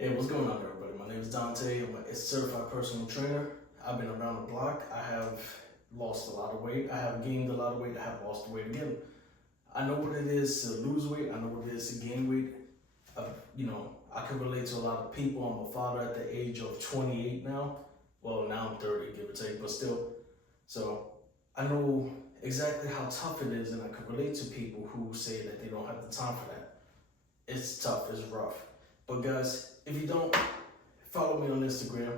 Hey, what's going on, everybody? My name is Dante. I'm a certified personal trainer. I've been around the block. I have lost a lot of weight. I have gained a lot of weight. I have lost weight again. I know what it is to lose weight. I know what it is to gain weight. I can relate to a lot of people. I'm a father at the age of 28 now. Well, now I'm 30, give or take, but still. So I know exactly how tough it is, and I can relate to people who say that they don't have the time for that. It's tough. It's rough. But guys, if you don't follow me on Instagram,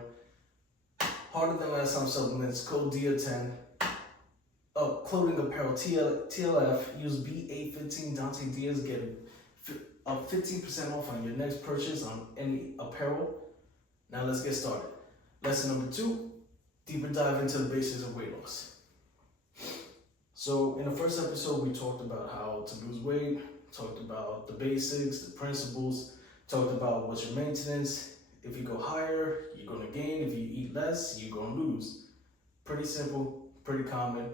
Harder Than Last Time Supplements, code DIA10, clothing apparel TLF, use B815 Dante Diaz, get 15% off on your next purchase on any apparel. Now let's get started. Lesson number 2, deeper dive into the basics of weight loss. So in the first episode, we talked about how to lose weight, talked about the basics, the principles, talked about what's your maintenance. If you go higher, you're gonna gain. If you eat less, you're gonna lose. Pretty simple, pretty common.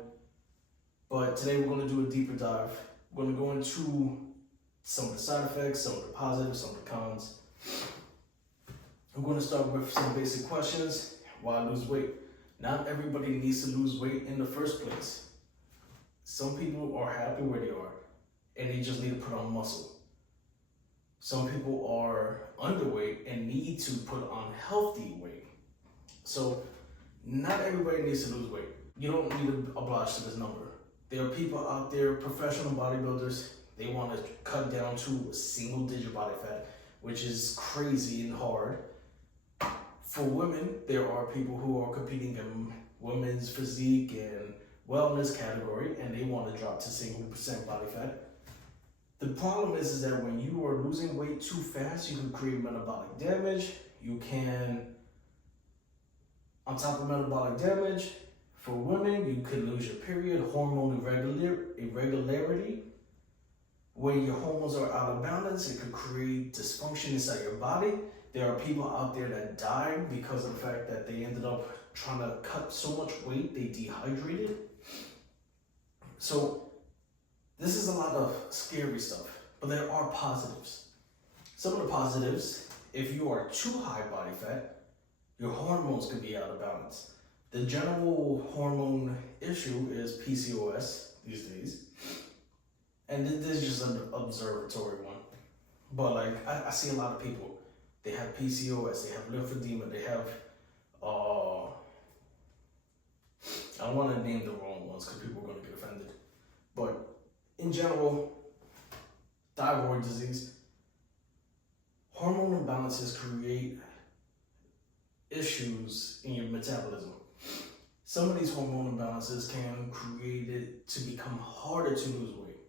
But today we're gonna do a deeper dive. We're gonna go into some of the side effects, some of the positives, some of the cons. I'm gonna start with some basic questions. Why lose weight? Not everybody needs to lose weight in the first place. Some people are happy where they are, and they just need to put on muscle. Some people are underweight and need to put on healthy weight. So not everybody needs to lose weight. You don't need to oblige to this number. There are people out there, professional bodybuilders, they want to cut down to a single digit body fat, which is crazy and hard. For women, there are people who are competing in women's physique and wellness category, and they want to drop to single percent body fat. The problem is that when you are losing weight too fast, you can create metabolic damage. You can, on top of metabolic damage, for women, you could lose your period, hormone irregularity. When your hormones are out of balance, it could create dysfunction inside your body. There are people out there that died because of the fact that they ended up trying to cut so much weight, they dehydrated. So this is a lot of scary stuff, but there are positives. Some of the positives, if you are too high body fat, your hormones could be out of balance. The general hormone issue is PCOS these days. And this is just an observatory one. But I see a lot of people, they have PCOS, they have lymphedema, they have, I don't want to name the wrong ones because people are going to get offended. But in general, thyroid disease, hormone imbalances create issues in your metabolism. Some of these hormone imbalances can create it to become harder to lose weight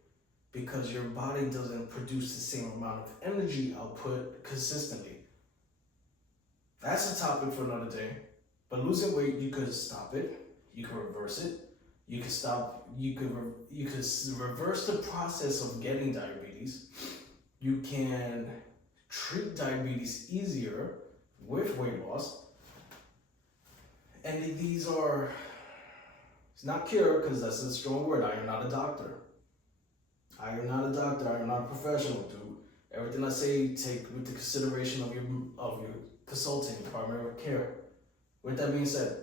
because your body doesn't produce the same amount of energy output consistently. That's a topic for another day. But losing weight, you could stop it, you can reverse it. You could reverse the process of getting diabetes. You can treat diabetes easier with weight loss. And these are, it's not cure because that's a strong word. I am not a doctor. I am not a doctor. I am not a professional, dude. Everything I say, take with the consideration of your consulting, primary care. With that being said,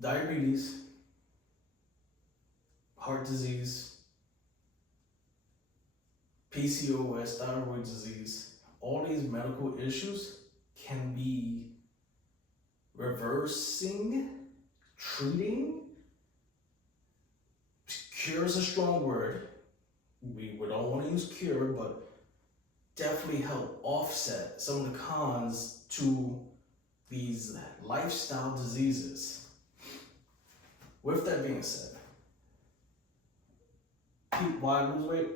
diabetes, heart disease, PCOS, thyroid disease, all these medical issues can be treating. Cure is a strong word. We don't want to use cure, but definitely help offset some of the cons to these lifestyle diseases. With that being said, why lose weight?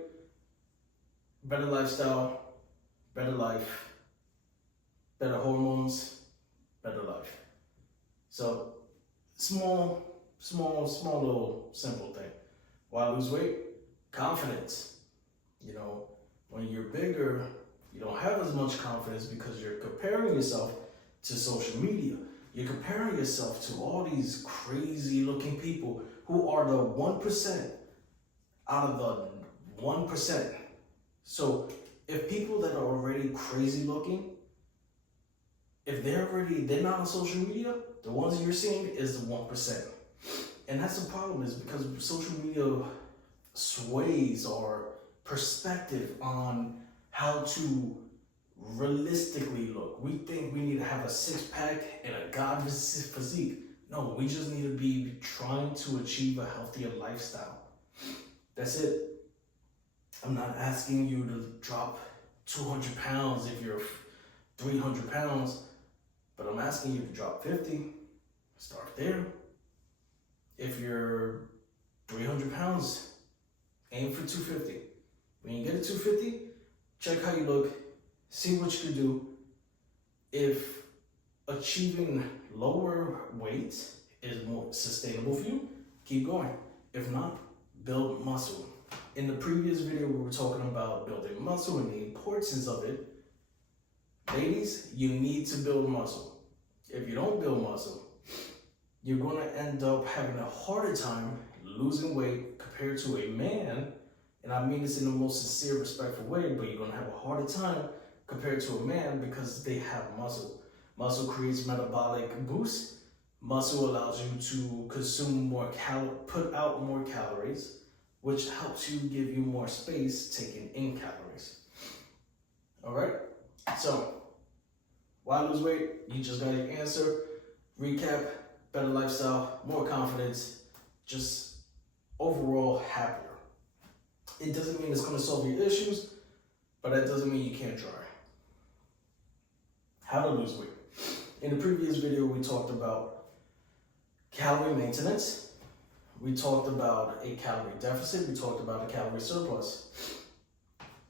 Better lifestyle, better life, better hormones, better life. So, small little simple thing. Why lose weight? Confidence. When you're bigger, you don't have as much confidence because you're comparing yourself to social media. You're comparing yourself to all these crazy looking people who are the 1% out of the 1%. So If people that are already crazy looking, if they're not on social media, the ones you're seeing is the 1%. And that's the problem, is because social media sways our perspective on how to realistically look. We think we need to have a six-pack and a godless physique. No, we just need to be trying to achieve a healthier lifestyle. That's it. I'm not asking you to drop 200 pounds if you're 300 pounds, but I'm asking you to drop 50. Start there. If you're 300 pounds, aim for 250. When you get to 250, check how you look, see what you can do. If achieving lower weight is more sustainable for you, keep going. If not, build muscle. In the previous video, we were talking about building muscle and the importance of it. Ladies, you need to build muscle. If you don't build muscle, you're going to end up having a harder time losing weight compared to a man. And I mean this in the most sincere, respectful way, but you're going to have a harder time compared to a man because they have muscle. Muscle creates metabolic boost. Muscle allows you to consume more put out more calories, which helps you give you more space taking in calories. All right? So, why lose weight? You just got your answer. Recap, better lifestyle, more confidence, just overall happier. It doesn't mean it's going to solve your issues, but that doesn't mean you can't try. How to lose weight. In the previous video, we talked about calorie maintenance. We talked about a calorie deficit. We talked about a calorie surplus.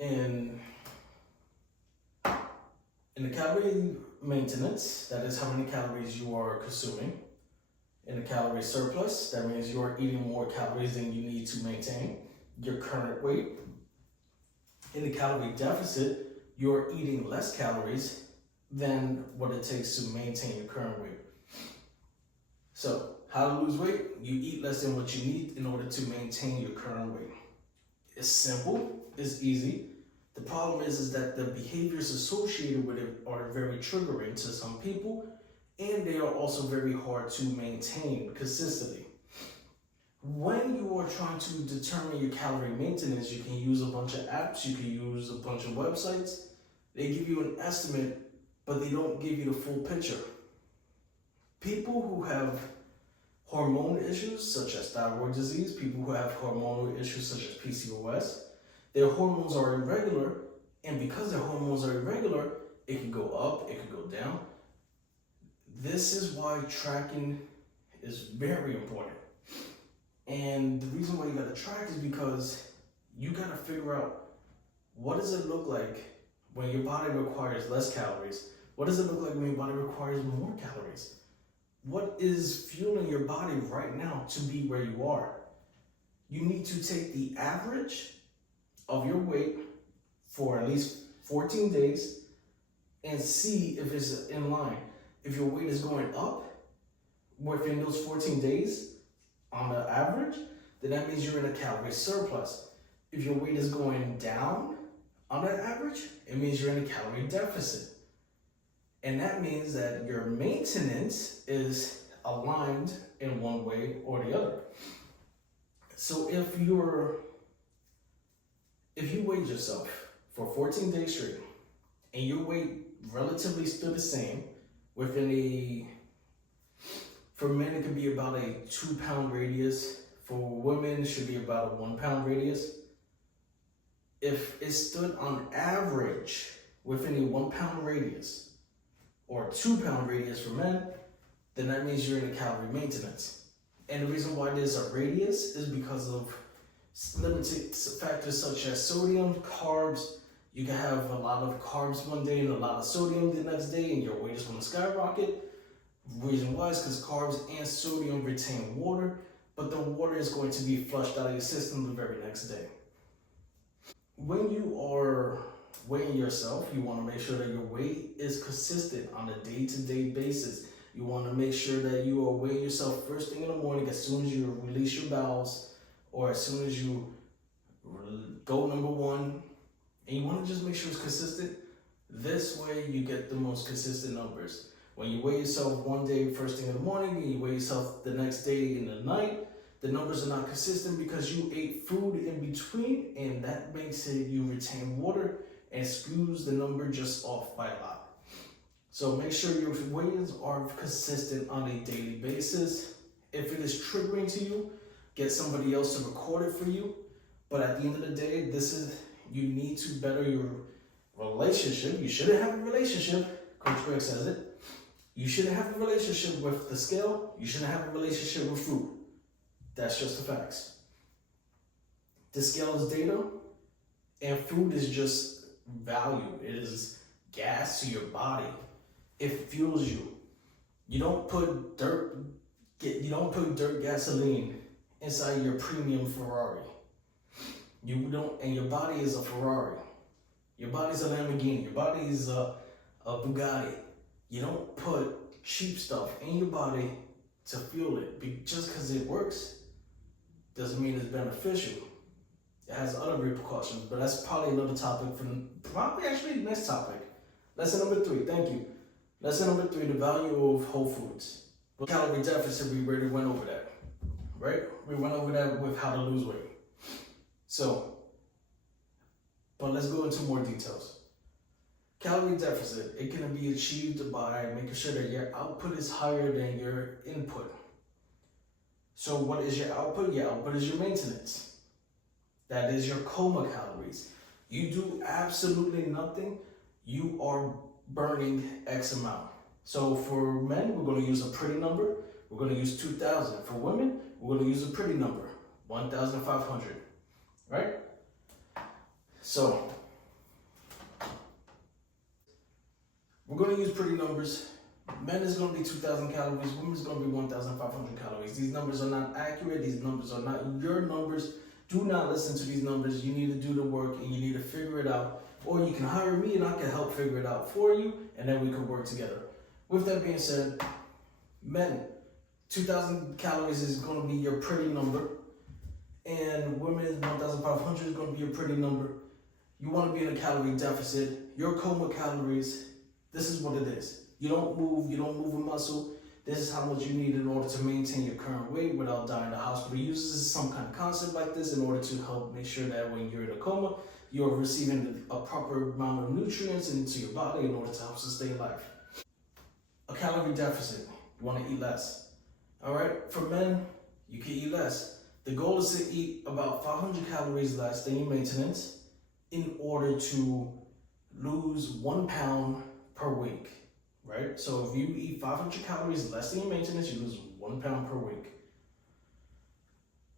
In the calorie maintenance, that is how many calories you are consuming. In the calorie surplus, that means you are eating more calories than you need to maintain your current weight. In the calorie deficit, you're eating less calories than what it takes to maintain your current weight. So, how to lose weight? You eat less than what you need in order to maintain your current weight. It's simple, it's easy. The problem is that the behaviors associated with it are very triggering to some people, and they are also very hard to maintain consistently. When you are trying to determine your calorie maintenance, you can use a bunch of apps, you can use a bunch of websites. They give you an estimate, but they don't give you the full picture. People who have hormone issues such as thyroid disease, people who have hormonal issues such as PCOS, their hormones are irregular, and because their hormones are irregular, it can go up, it can go down. This is why tracking is very important. And the reason why you gotta track is because you gotta figure out, what does it look like when your body requires less calories? What does it look like when your body requires more calories? What is fueling your body right now to be where you are? You need to take the average of your weight for at least 14 days and see if it's in line. If your weight is going up within those 14 days on the average, then that means you're in a calorie surplus. If your weight is going down on that average, it means you're in a calorie deficit. And that means that your maintenance is aligned in one way or the other. So if you weighed yourself for 14 days straight and your weight relatively stood the same within for men it could be about a 2-pound radius, for women it should be about a 1-pound radius. If it stood on average within a 1-pound radius, or a 2-pound radius for men, then that means you're in a calorie maintenance. And the reason why there's a radius is because of limited factors such as sodium, carbs. You can have a lot of carbs one day and a lot of sodium the next day, and your weight is going to skyrocket. The reason why is because carbs and sodium retain water, but the water is going to be flushed out of your system the very next day. When you are weighing yourself, you want to make sure that your weight is consistent on a day-to-day basis. You want to make sure that you are weighing yourself first thing in the morning as soon as you release your bowels, or as soon as you go number one, and you want to just make sure it's consistent, this way you get the most consistent numbers. When you weigh yourself one day first thing in the morning and you weigh yourself the next day in the night, the numbers are not consistent because you ate food in between, and that makes it you retain water and skews the number just off by a lot. So make sure your weigh-ins are consistent on a daily basis. If it is triggering to you, get somebody else to record it for you. But at the end of the day, you need to better your relationship. You shouldn't have a relationship. Coach Greg says it. You shouldn't have a relationship with the scale. You shouldn't have a relationship with food. That's just the facts. The scale is data, and food is just value. It is gas to your body. It fuels you. You don't put dirt gasoline inside your premium Ferrari. You don't, and your body is a Ferrari. Your body's a Lamborghini. Your body is a Bugatti. You don't put cheap stuff in your body to fuel it. Just because it works doesn't mean it's beneficial. It has other repercussions, but that's probably another topic actually next topic. Lesson number 3, thank you. Lesson number 3, the value of whole foods. With calorie deficit, we already went over that, right? We went over that with how to lose weight. So, but let's go into more details. Calorie deficit, it can be achieved by making sure that your output is higher than your input. So what is your output? Your output is your maintenance. That is your coma calories. You do absolutely nothing, you are burning X amount. So for men, we're going to use a pretty number. We're going to use 2,000. For women, we're going to use a pretty number, 1,500, right? So we're going to use pretty numbers. Men is going to be 2,000 calories. Women is going to be 1,500 calories. These numbers are not accurate. These numbers are not your numbers. Do not listen to these numbers. You need to do the work and you need to figure it out. Or you can hire me and I can help figure it out for you, and then we can work together. With that being said, men, 2,000 calories is going to be your pretty number, and women, 1,500 is going to be your pretty number. You want to be in a calorie deficit. Your coma calories, this is what it is. You don't move a muscle. This is how much you need in order to maintain your current weight without dying. The hospital uses some kind of concept like this in order to help make sure that when you're in a coma, you're receiving a proper amount of nutrients into your body in order to help sustain life. A calorie deficit, you want to eat less. All right, for men, you can eat less. The goal is to eat about 500 calories less than your maintenance in order to lose 1 pound per week, right? So if you eat 500 calories less than your maintenance, you lose 1 pound per week.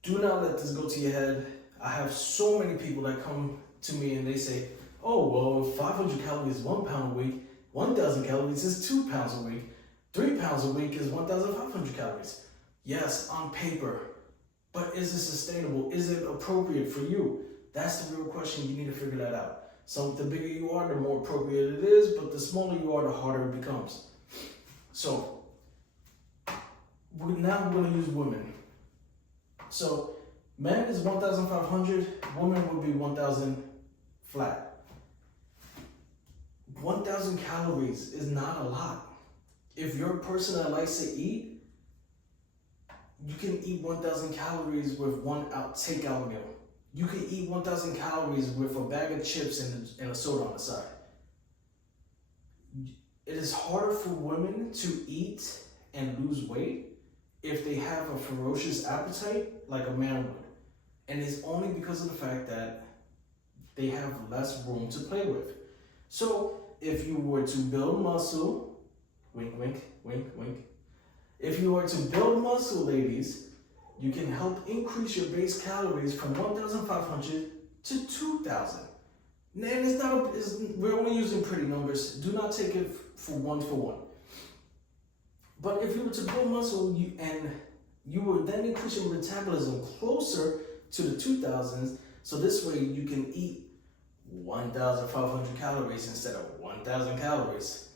Do not let this go to your head. I have so many people that come to me and they say, oh, well, 500 calories is 1 pound a week, 1,000 calories is 2 pounds a week, 3 pounds a week is 1,500 calories. Yes, on paper, but is it sustainable? Is it appropriate for you? That's the real question. You need to figure that out. So the bigger you are, the more appropriate it is, but the smaller you are, the harder it becomes. So now we're going to use women. So men is 1,500, women would be 1,000 flat. 1,000 calories is not a lot. If you're a person that likes to eat, you can eat 1,000 calories with one takeout meal. You can eat 1,000 calories with a bag of chips and a soda on the side. It is harder for women to eat and lose weight if they have a ferocious appetite like a man would. And it's only because of the fact that they have less room to play with. So if you were to build muscle, wink, wink, wink, wink. If you were to build muscle, ladies, you can help increase your base calories from 1,500 to 2,000. And we're only using pretty numbers. Do not take it for one. But if you were to build muscle you would then increase your metabolism closer to the 2,000s, so this way you can eat 1,500 calories instead of 1,000 calories.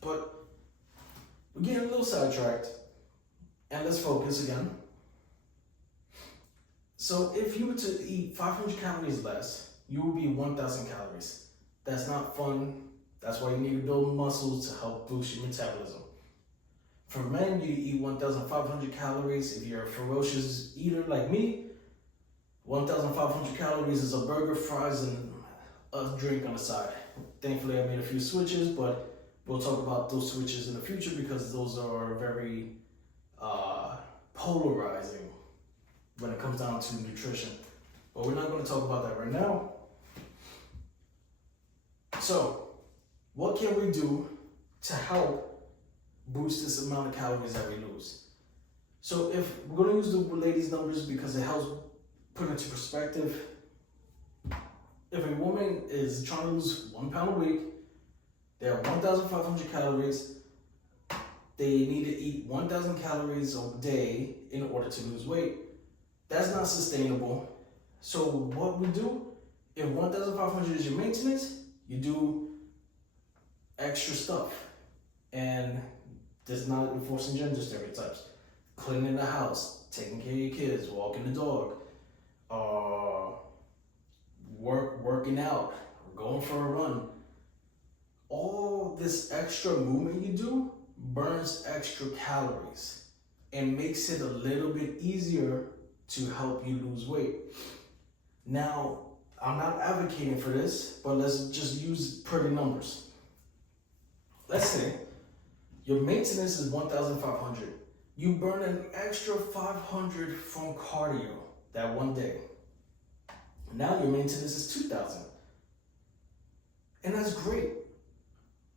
But we're getting a little sidetracked, and let's focus again. So if you were to eat 500 calories less, you will be 1,000 calories. That's not fun. That's why you need to build muscles to help boost your metabolism. For men, you eat 1,500 calories. If you're a ferocious eater like me, 1,500 calories is a burger, fries, and a drink on the side. Thankfully, I made a few switches, but we'll talk about those switches in the future because those are very polarizing when it comes down to nutrition. But we're not going to talk about that right now. So, what can we do to help boost this amount of calories that we lose? So if we're going to use the ladies' numbers because it helps put into perspective, if a woman is trying to lose 1 pound a week, they have 1,500 calories, they need to eat 1,000 calories a day in order to lose weight. That's not sustainable. So what we do, if 1,500 is your maintenance, you do extra stuff. And this is not enforcing gender stereotypes. Cleaning the house, taking care of your kids, walking the dog, working out, going for a run. All this extra movement you do burns extra calories and makes it a little bit easier to help you lose weight. Now, I'm not advocating for this, but let's just use pretty numbers. Let's say your maintenance is 1,500. You burn an extra 500 from cardio that one day. Now your maintenance is 2,000. And that's great.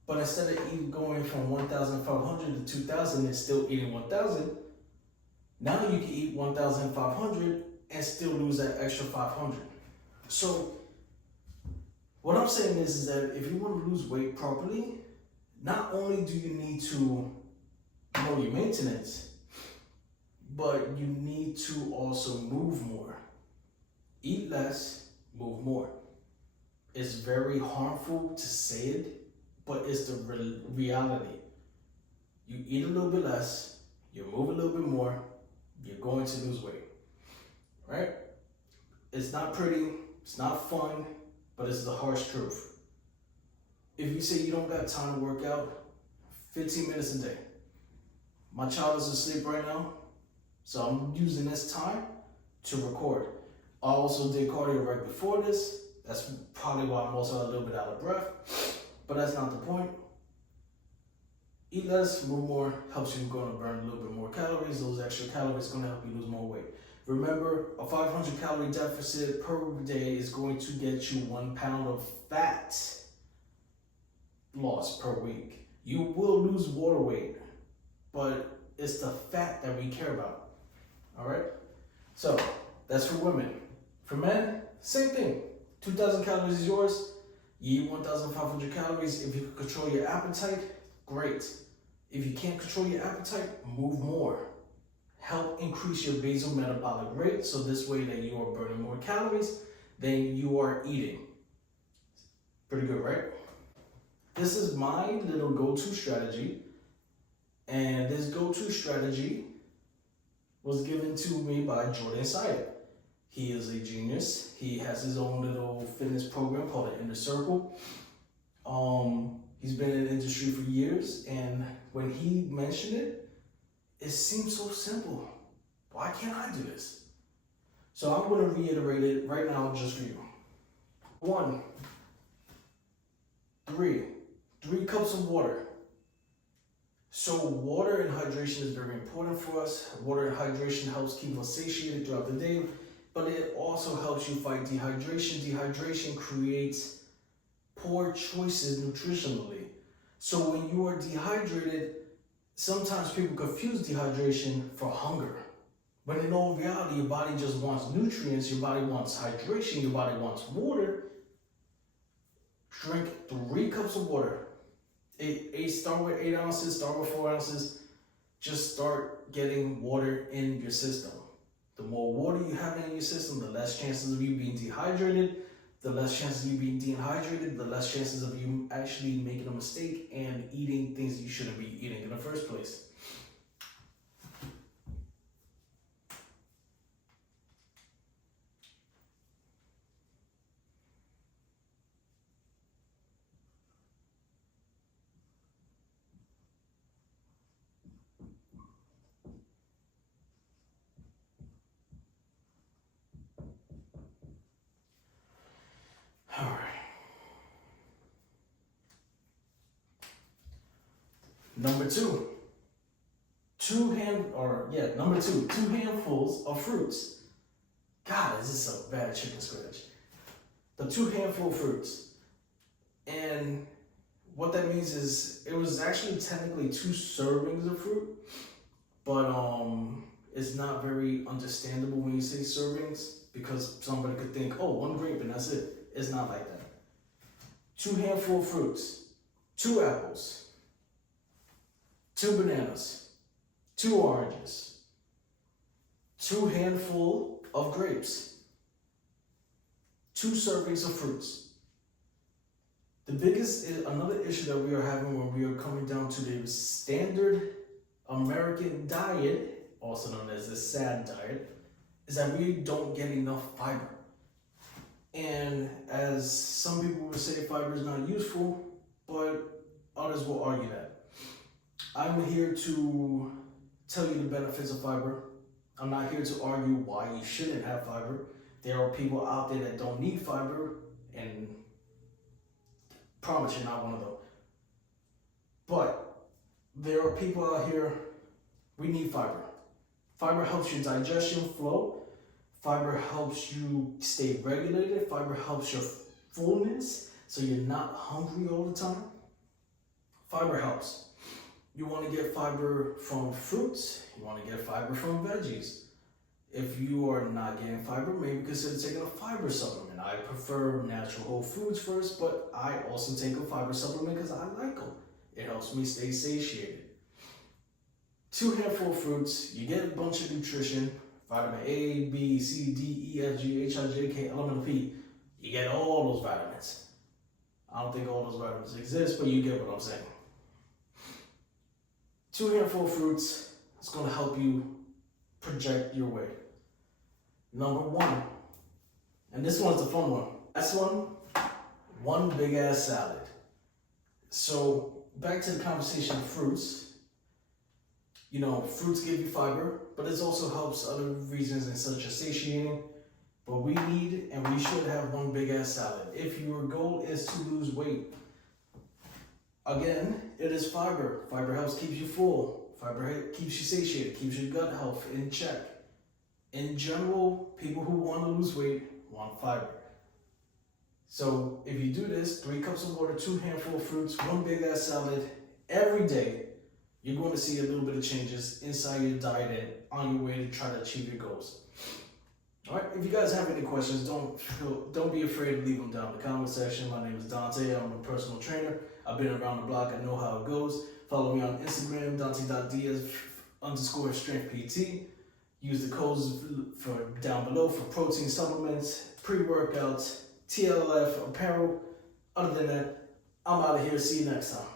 But instead of going from 1,500 to 2,000 and still eating 1,000, now you can eat 1,500 and still lose that extra 500. So what I'm saying is that if you want to lose weight properly, not only do you need to know your maintenance, but you need to also move more. Eat less, move more. It's very harmful to say it, but it's the reality. You eat a little bit less, you move a little bit more, you're going to lose weight, right? It's not pretty, it's not fun, but it's the harsh truth. If you say you don't got time to work out, 15 minutes a day. My child is asleep right now, so I'm using this time to record. I also did cardio right before this. That's probably why I'm also a little bit out of breath, but that's not the point. Eat less, move more, helps you going to burn a little bit more calories. Those extra calories are going to help you lose more weight. Remember, a 500 calorie deficit per day is going to get you 1 pound of fat loss per week. You will lose water weight, but it's the fat that we care about. All right? So that's for women. For men, same thing. 2,000 calories is yours. You eat 1,500 calories. If you can control your appetite, great. If you can't control your appetite, move more. Help increase your basal metabolic rate so this way that you are burning more calories than you are eating. Pretty good, right? This is my little go-to strategy. And this go-to strategy was given to me by Jordan Syatt. He is a genius. He has his own little fitness program called the Inner Circle. He's been in the industry for years, and when he mentioned it, it seemed so simple. Why can't I do this? So I'm going to reiterate it right now just for you. 1, 3 cups of water. So water and hydration is very important for us. Water and hydration helps keep us satiated throughout the day, but it also helps you fight dehydration. Dehydration creates poor choices nutritionally. So when you are dehydrated, sometimes people confuse dehydration for hunger. When in all reality, your body just wants nutrients, your body wants hydration, your body wants water. Drink 3 cups of water. Start with 8 ounces, start with 4 ounces. Just start getting water in your system. The more water you have in your system, the less chances of you being dehydrated. The less chances of you being dehydrated, the less chances of you actually making a mistake and eating things you shouldn't be eating in the first place. Number two, two handfuls of fruits. God, is this a bad chicken scratch? The 2 handful of fruits. And what that means is it was actually technically 2 servings of fruit, but it's not very understandable when you say servings because somebody could think, oh, 1 grape and that's it. It's not like that. 2 handful of fruits, 2 apples, 2 bananas, 2 oranges, 2 handful of grapes, 2 servings of fruits. Another issue that we are having when we are coming down to the standard American diet, also known as the SAD diet, is that we don't get enough fiber. And as some people will say, fiber is not useful, but others will argue that. I'm here to tell you the benefits of fiber. I'm not here to argue why you shouldn't have fiber. There are people out there that don't need fiber, and promise you're not one of them. But there are people out here, we need fiber. Fiber helps your digestion flow. Fiber helps you stay regulated. Fiber helps your fullness, so you're not hungry all the time. Fiber helps. You want to get fiber from fruits. You want to get fiber from veggies. If you are not getting fiber, maybe consider taking a fiber supplement. I prefer natural whole foods first, but I also take a fiber supplement because I like them. It helps me stay satiated. 2 handful of fruits, you get a bunch of nutrition, vitamin A, B, C, D, E, F, G, H, I, J, K, L, M, N, P. You get all those vitamins. I don't think all those vitamins exist, but you get what I'm saying. 2 handful of fruits, it's going to help you project your weight. Number 1, and this one's the fun one. Last one big ass salad. So back to the conversation of fruits. You know, fruits give you fiber, but it also helps other reasons and such as satiating. But we need and we should have one big ass salad. If your goal is to lose weight, again, it is fiber. Fiber helps keep you full. Fiber keeps you satiated, keeps your gut health in check. In general, people who want to lose weight want fiber. So if you do this, 3 cups of water, 2 handfuls of fruits, 1 big ass salad every day, you're going to see a little bit of changes inside your diet and on your way to try to achieve your goals. All right, if you guys have any questions, don't be afraid to leave them down in the comment section. My name is Dante. I'm a personal trainer. I've been around the block. I know how it goes. Follow me on Instagram, Dante.Diaz_strengthpt. Use the codes for down below for protein supplements, pre-workouts, TLF, apparel. Other than that, I'm out of here. See you next time.